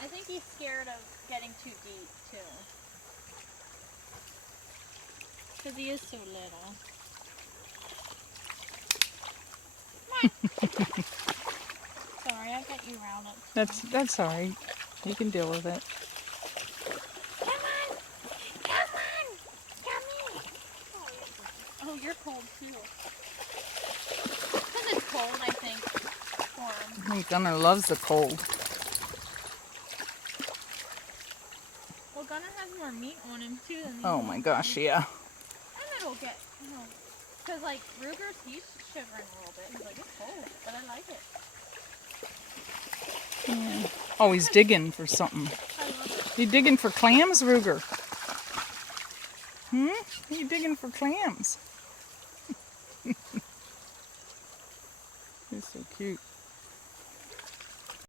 I think he's scared of getting too deep, too. Because he is so little. Come on. Sorry, I got you riled up. That's all right. You can deal with it. Come on! Come on! Come in! Oh, you're cold, too. Because it's cold, I think, for him. I think Gunnar loves the cold. Well, Gunnar has more meat on him, too, than these Oh my gosh, yeah. And it'll get, because, like, Ruger's, he's shivering a little bit. He's like, it's cold, but I like it. Yeah. Oh, he's digging for something. I love it. You digging for clams, Ruger? You digging for clams? He's so cute.